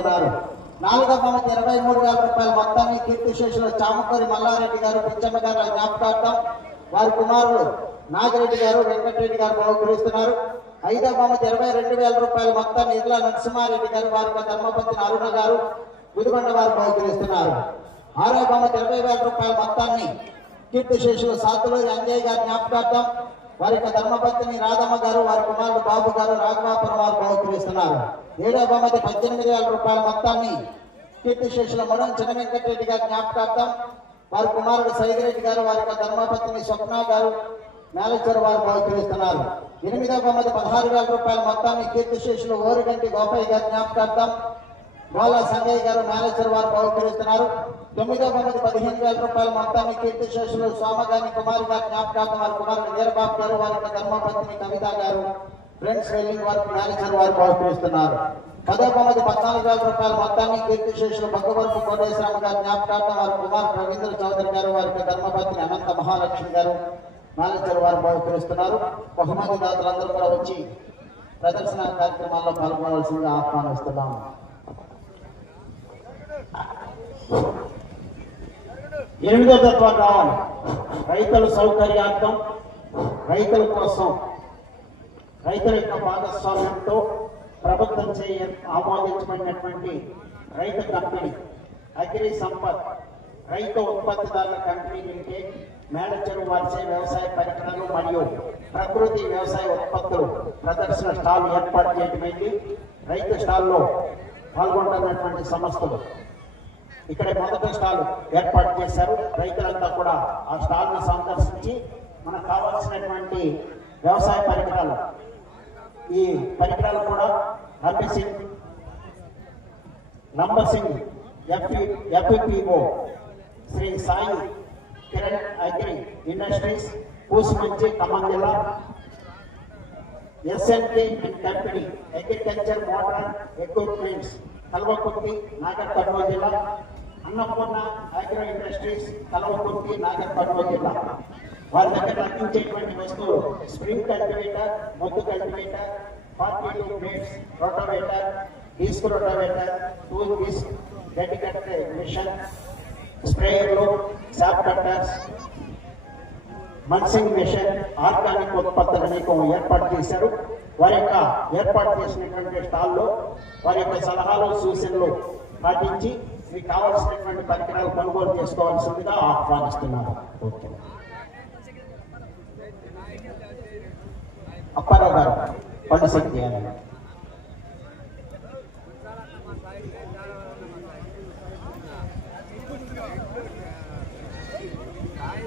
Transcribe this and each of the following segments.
చేస్తున్నారు నాలుగో బహుమతి ఇరవై మూడు వేల రూపాయల మొత్తాన్ని కీర్తిశేషులు చామకూరి మల్లారెడ్డి గారు పిచ్చమ్మ గారు జ్ఞాపకార్థం వారి కుమారుడు నాగిరెడ్డి గారు వెంకటరెడ్డి గారు బహుకరిస్తున్నారు. ఐదో బహుమతి ఇరవై రెండు వేల రూపాయల మొత్తాన్ని ఇర్ల నరసింహారెడ్డి గారు వారి ధర్మపత్ని అరుణ గారు గుదిగొండ వారు బహుకరిస్తున్నారు. ఆరో బొమ్మ ఇరవై వేల రూపాయల మొత్తాన్ని కీర్తిశేషులు సాతులూరి అంజయ్య గారి జ్ఞాపకార్థం వారి యొక్క ధర్మపత్ని రాధమ్మ గారు వారి కుమారుడు బాబు గారు రాఘవాపురం వారు బహుకరిస్తున్నారు ఏడవ బహుమతి పద్దెనిమిది వేల రూపాయల మొత్తాన్ని కీర్తిశేషుల మనం చిన్న వెంకటరెడ్డి గారి జ్ఞాపకార్థం వారి కుమారుడు సైదిరెడ్డి గారు వారి యొక్క ధర్మపత్ని స్వప్న గారు మేనేజర్ వారు బహుకరిస్తున్నారు ఎనిమిదో బహుమతి పదహారు వేల రూపాయల మొత్తాన్ని కీర్తి శేషులు ఓరిగంటి గోపయ్య గారి జ్ఞాపకార్థం బాల సంగయ్య గారు మేనేజర్ వారు బహుకరిస్తున్నారు తొమ్మిదో తొమ్మిది పదిహేను వేల రూపాయల మొత్తాన్ని కీర్తిశేషులు సోమగాని కుమారి గారి జ్ఞాపకార్థం వారి కుమారుడు వీరబాబు గారు వారి యొక్క ధర్మపత్ని కవిత గారు ఫ్రెండ్స్ వెల్లింగ్ వర్క్ మేనేజర్ వారు బహుకరిస్తున్నారు పదో తొమ్మిది పద్నాలుగు వేల రూపాయల మొత్తాన్ని కీర్తిశేషులు భగవరపు కోటేశ్వరమ్మ గారి జ్ఞాపకార్థం వారి కుమార్ రవీంద్ర చౌదరి గారు వారి యొక్క ధర్మపత్ని అనంత మహాలక్ష్మి గారు మేనేజర్ వారు బహుకరిస్తున్నారు బహుమతి దాతలందరూ కూడా వచ్చి ప్రదర్శన కార్యక్రమాల్లో పాల్గొనవలసిందిగా ఆహ్వానిస్తున్నాము ఎనిమిదో తత్వం కావాలి. రైతుల సౌకర్యార్థం రైతుల కోసం రైతుల యొక్క భాగస్వామ్యంతో ప్రభుత్వం చేయ ఆమోదించబడినటువంటి రైతు కంపెనీ అగ్రి సంపత్ రైతు ఉత్పత్తిదారుల కంపెనీ లిమిటెడ్ మేనేజర్ వారిచే వ్యవసాయ పరికరాలు మరియు ప్రకృతి వ్యవసాయ ఉత్పత్తులు ప్రదర్శన స్టాల్ ఏర్పాటు చేయడమైంది రైతు స్టాల్లో పాల్గొంటున్నటువంటి సంస్థలు ఇక్కడ మొదటి స్టాల్ ఏర్పాటు చేశారు. రైతులంతా కూడా ఆ స్టాల్ను సందర్శించి మనకు కావాల్సినటువంటి వ్యవసాయ పరికరాలు ఈ పరికరాలు కూడా హర్బీ సింగ్ number Singh FPO Shri Sai Kiran agri industries Pusumanchi Khammam జిల్లా SNT company agriculture motor equipments Kalwakurthy Nagar Kurnool జిల్లా అన్నపూర్ణ అగ్రో ఇండస్ట్రీస్ కల్వకుర్తి నాగర్పట్నం జిల్లా. వారి దగ్గర అందించేటువంటి వస్తువులు స్ప్రింగ్ కల్టివేటర్ మొద్దు cultivator forty two plates rotavator disc rotavator tool disc గడ్డి కట్టే మిషన్ స్ప్రేయర్లు సాప్ కట్టర్స్ మన్సింగ్ మిషన్ ఆర్గానిక్ ఉత్పత్తులు అనేక ఏర్పాటు చేశారు. వారి యొక్క ఏర్పాటు చేసినటువంటి స్టాల్లో వారి యొక్క సలహాలు సూచనలు పాటించి మీకు కావాల్సినటువంటి పరికరాలు కొనుగోలు చేసుకోవాల్సిందిగా ఆహ్వానిస్తున్నారు ఓకే అప్పారావు గారు పండు శక్తి చేయాలి హాయ్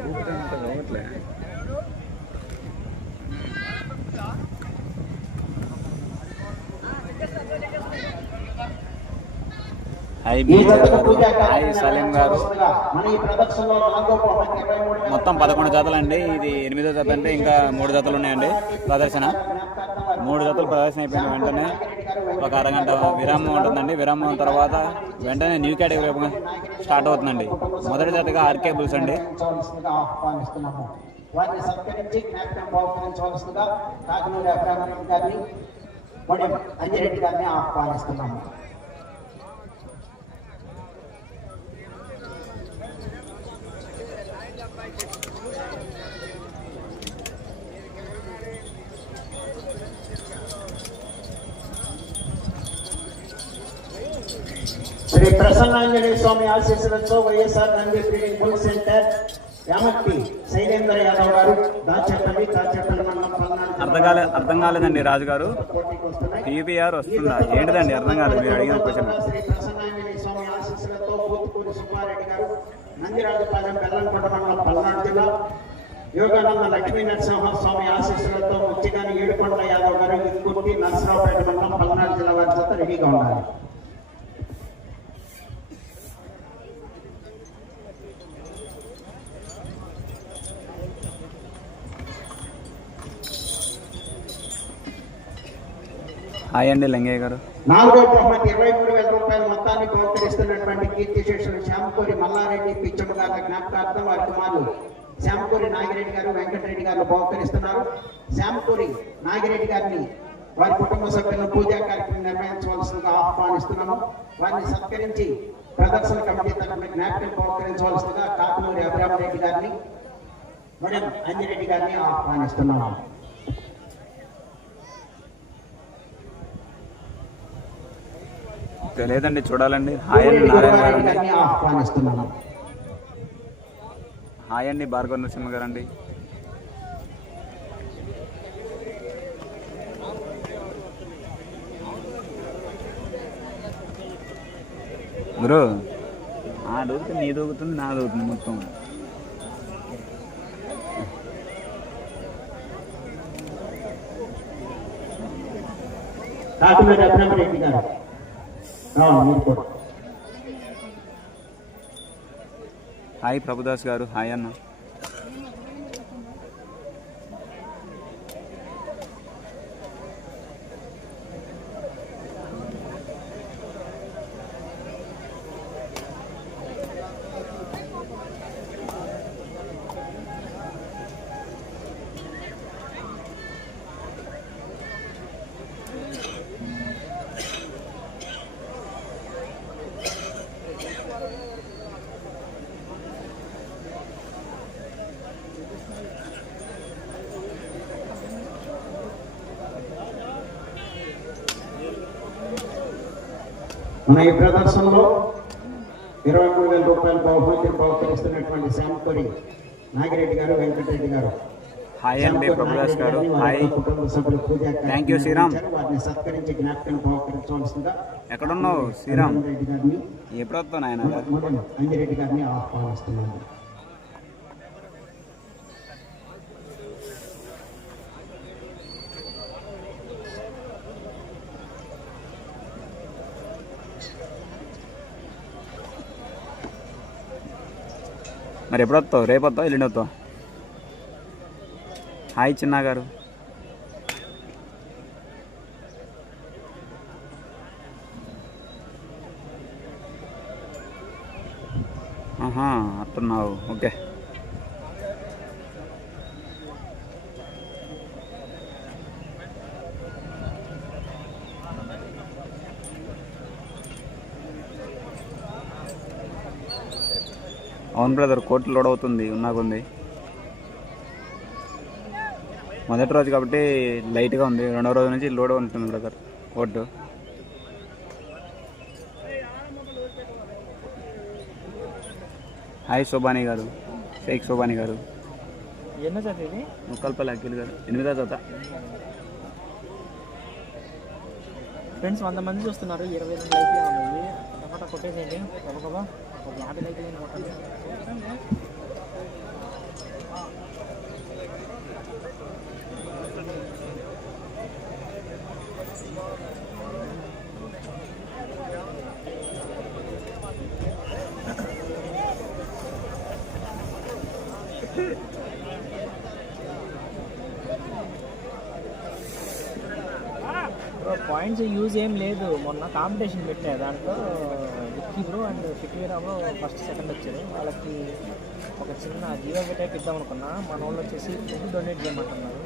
ఈ బీచ్ జతకు పూజా హాయ్ సలీం గారు. మొత్తం పదకొండు జతలు అండి. ఇది ఎనిమిదో జత అంటే ఇంకా మూడు జతలు ఉన్నాయండి. ప్రదర్శన. మూడు జతలు ప్రదర్శన అయిపోయిన వెంటనే ఒక అరగంట విరామం ఉంటుందండి. విరామం తర్వాత వెంటనే న్యూ కేటగిరీ స్టార్ట్ అవుతుందండి. మొదటి జతగా ఆర్కే బుల్స్ అండి. సత్కరించవలసిందిగా ఆహ్వానిస్తున్నాము. వారిని సత్కరించి జ్ఞాపకం బహుకరించవలసిందిగా కాకినాడ అభిరామరెడ్డి గారిని మొడి అంజిరెడ్డి గారిని ఆహ్వానిస్తున్నాము. శ్రీ ప్రసన్నాంజనేయ స్వామి ఆశీస్సులతో YSR Nandi breeding bull centre Yamatti Shailendra Yadav garu Dachepalli Dachepalli అర్థం కాలే అర్థం కాలేదండి రాజు గారు పోటీకి వస్తున్నాయి టీపీఆర్ వస్తుందా ఏంటిదండి అర్థం కాలేదు మీరు అడిగిన క్వశ్చన్. శ్రీ ప్రసన్నాంజనేయ స్వామి ఆశీస్సులతో సుబ్బారెడ్డి గారు నందిరాజుపాలెం బెల్లంకొండ మండలం పల్నాడు జిల్లా యోగానంద లక్ష్మీ నరసింహ స్వామి ఆశీస్సులతో ముచ్చిగాని ఏడుకొండ యాదవ్ గారు ఇక్కుర్తి నరసరావుపేట మండలం పల్నాడు జిల్లా వారి చేత రెడీగా ఉన్నారు హాయ్ అండి లింగయ్య గారు. నాలుగో బహుమతి ఇరవై మూడు వేల రూపాయల మొత్తాన్ని బహుకరిస్తున్నటువంటి కీర్తి శేషులు శ్యామకూరి మల్లారెడ్డి పిచ్చమ్మ గారి జ్ఞాపకార్థం వారి కుమారులు శ్యామకూరి నాగిరెడ్డి గారు వెంకటరెడ్డి గారు బహుకరిస్తున్నారు. శ్యామకూరి నాగిరెడ్డి గారిని వారి కుటుంబ సభ్యులను పూజా కార్యక్రమం నిర్వహించవలసిందిగా ఆహ్వానిస్తున్నాము. వారిని సత్కరించి ప్రదర్శన కమిటీ తరఫున జ్ఞాపకం బహుకరించవలసిందిగా కాకులూరి అభిరామరెడ్డి గారిని మనం అంజిరెడ్డి గారిని ఆహ్వానిస్తున్నాము. లేదండి చూడాలండి. హాయ్ అండి నారాయణ గారు. హాయ్ అండి భార్గవ నరసింహ గారు అండి గురు ఆ దూకుతుంది నీ దూకుతుంది నా దూకుతుంది మొత్తం. కాకులూరి అభిరామరెడ్డి గారు. అవును మీరు కూడా హాయ్ ప్రభుదాస్ గారు హాయ్ అన్న. మన ఈ ప్రదర్శనలో ఇరవై మూడు వేల రూపాయల బహుమతి బహుకరిస్తున్నటువంటి శ్యామపురి నాగిరెడ్డి గారు వెంకటరెడ్డి గారు. హాయ్ అండి Shyamapuri Prabhudas garu. Hi Thank you, Sriram. వారిని సత్కరించి జ్ఞాపకం ఎక్కడున్నావు శ్రీరామ్ రెడ్డి గారిని ఎప్పుడు వస్తావు నాయన? మొదలు అంజిరెడ్డి గారిని ఆహ్వానిస్తున్నాను. మరి ఎప్పుడు వస్తావు? రేపు వస్తావు? ఎల్లుండి వస్తావు? హాయ్ చిన్న గారు. ఆహా అట్టున్నావు ఓకే. అవును బ్రదర్ కోర్టు లోడ్ అవుతుంది ఉన్నాకుంది మొదటి రోజు కాబట్టి లైట్గా ఉంది రెండో రోజు నుంచి లోడ్ ఉంటుంది బ్రదర్ కోర్టు హాయ్ శోభాని గారు షేక్ శోభాని గారు. ఎన్నో జత ఇది? ముక్కల్పల్లి అఖిల్ గారు ఎనిమిదో జత. ఫ్రెండ్స్ వంద మంది చూస్తున్నారు ఇరవై రెండు ఉన్నాయి టమాటా కొట్టేసేయండి గబగబా. ఒక యాభై లైక్లు పాయింట్స్ యూజ్ ఏం లేదు. మొన్న కాంపిటీషన్ పెట్టా. దాంట్లో Vicky bro and Fitveera bro first second వచ్చారు. వాళ్ళకి ఒక చిన్న జియో టైప్ ఇద్దాం అనుకున్నా. మన వాళ్ళు వచ్చేసి ఫుడ్ డొనేట్ చేయమంటున్నారు.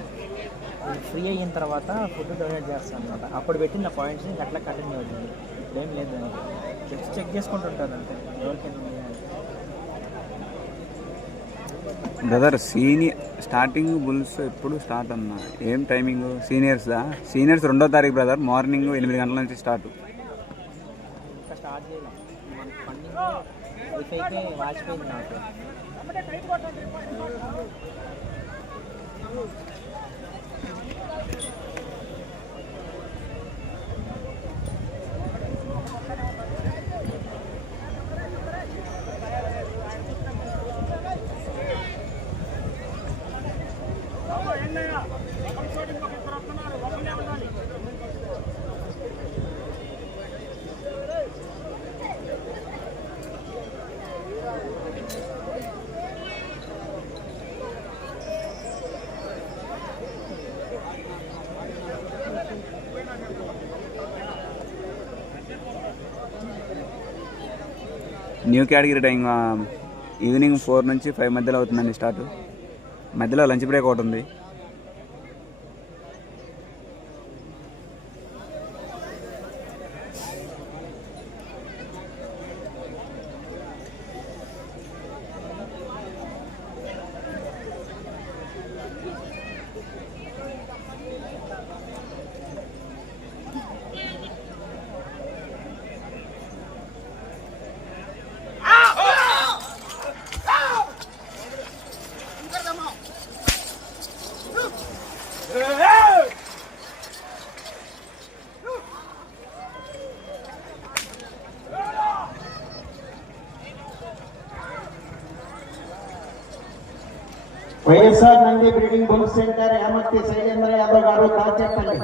ఫ్రీ అయిన తర్వాత ఫుడ్ డొనేట్ చేస్తాను అనమాట అప్పుడు పెట్టిన పాయింట్స్ అట్లా కంటిన్యూ అవుతుంది. ఇప్పుడు ఏం లేదు. దానికి జస్ట్ చెక్ చేసుకుంటుంటారు అంతే. ఎవరికైనా ఉన్నాయా అని. బ్రదర్ సీనియర్ స్టార్టింగ్ బుల్స్ ఎప్పుడు స్టార్ట్ అన్న? ఏం టైమింగ్ సీనియర్స్దా సీనియర్స్ రెండో తారీఖు బ్రదర్ మార్నింగ్ ఎనిమిది గంటల నుంచి స్టార్ట్ స్టార్ట్ వాచిపోయింది నాకు. New category time evening four నుంచి ఫైవ్ మధ్యలో అవుతుందండి స్టార్ట్ మధ్యలో లంచ్ బ్రేక్ ఒకటి ఉంది వైఎస్ఆర్ నంది గారు బుల్ యామర్తి శైలేంద్ర యాదవ్ గారు కాల్చెప్పండి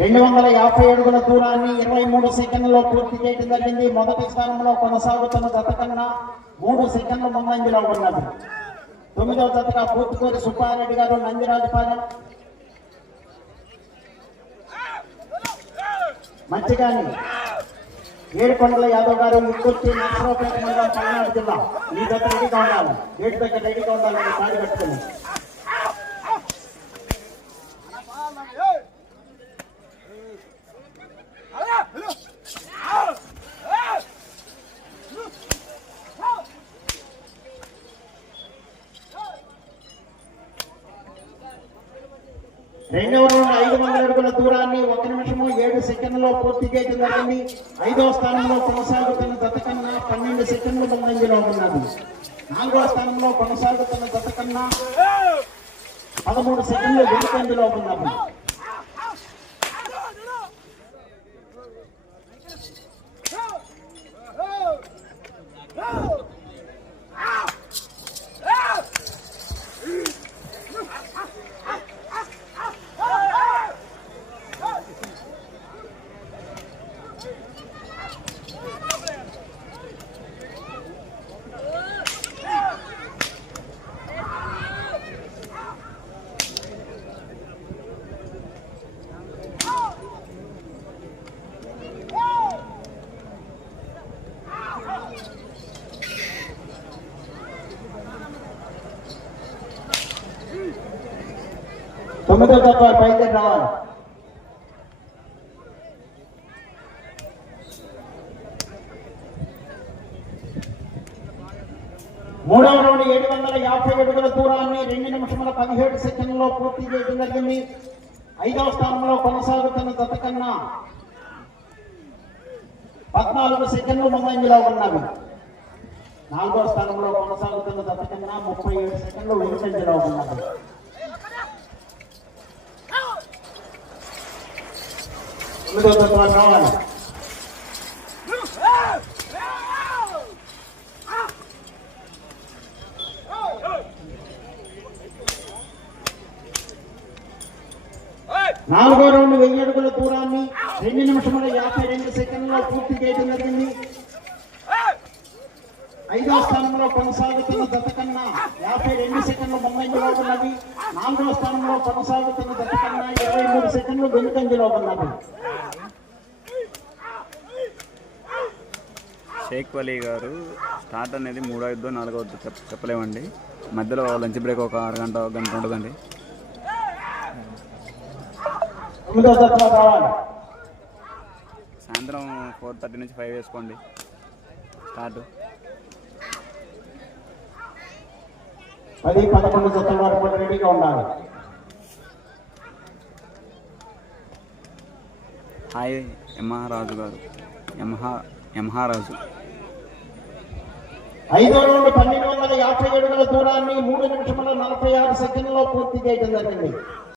రెండు వందల యాభై అడుగుల దూరాన్ని ఇరవై మూడు సెకండ్లలో పూర్తి చేయడం జరిగింది. మొదటి స్థానంలో కొనసాగుతున్న జత కన్నా మూడు సెకండ్ల ముందంజలో ఉన్నది. తొమ్మిదవ జతగా పూర్తికోరి సుబ్బారెడ్డి గారు నందిరాజపాలెం మంచిగాని. ఏడుకొండల యాదవ్ గారు ముక్కుర్తి నర్సరావుపేట మండలం పల్నాడు జిల్లా. మీ దగ్గర రెడీగా ఉండాలి. గేట్ దగ్గర రెడీగా ఉండాలని కాడి పెట్టుకుని రెండవ రౌండ్ ఐదు వందల అడుగుల దూరాన్ని ఒక నిమిషం నిమిషము ఏడు సెకండ్లలో పూర్తి చేయడం జరిగింది. ఐదవ స్థానంలో కొనసాగుతున్న జత కన్నా పన్నెండు సెకండ్ల ముందంజలో ఉన్నది. నాలుగవ స్థానంలో కొనసాగుతున్న జత కన్నా పదమూడు సెకండ్లు వెనుకంజలో ఉన్నది. తొమ్మిదో తప్ప పైకి రావాలి. మూడవ రౌండ్ ఏడు వందల యాభై అడుగుల దూరాన్ని రెండు నిమిషముల పదిహేడు సెకండ్లో పూర్తి చేయడం జరిగింది. ఐదవ స్థానంలో కొనసాగుతున్న జత కన్నా పద్నాలుగు సెకండ్లు ముందంజలో ఉన్నవి. నాలుగో స్థానంలో కొనసాగుతున్న జత కన్నా ముప్పై ఏడు సెకండ్లు వెనుకంజలో ఉన్నవి. తొమ్మిదో జత వారు నాలుగో రౌండ్ వెయ్యి అడుగుల దూరాన్ని రెండు నిమిషముల యాభై రెండు సెకండ్లలో పూర్తి చేయడం జరిగింది. ఐదో స్థానంలో కొనసాగుతున్న జత కన్నా యాభై రెండు సెకండ్లు ముందంజలో ఉన్నది. నాలుగో స్థానంలో కొనసాగుతున్న జత కన్నా ఇరవై మూడు సెకండ్లు వెనుకంజలో ఉన్నది. షేక్ వలీ గారు స్టార్ట్ అనేది మూడో ఐదో నాలుగో చెప్ చెప్పలేమండి. మధ్యలో లంచ్ బ్రేక్ ఒక అరగంట ఒక గంట రావాలి సాయంత్రం ఫోర్ థర్టీ నుంచి ఫైవ్ వేసుకోండి. స్టార్ట్. పది పదకొండు జతల వరకు రెడీగా ఉండాలి. హాయ్ ఎంహా రాజు గారు. ఎంహా ఎంహా రాజు. ఐదో రౌండ్ పన్నెండు వందల యాభై అడుగుల దూరాన్ని మూడు నిమిషముల నలభై ఆరు సెకండ్లలో పూర్తి చేయడం జరిగింది.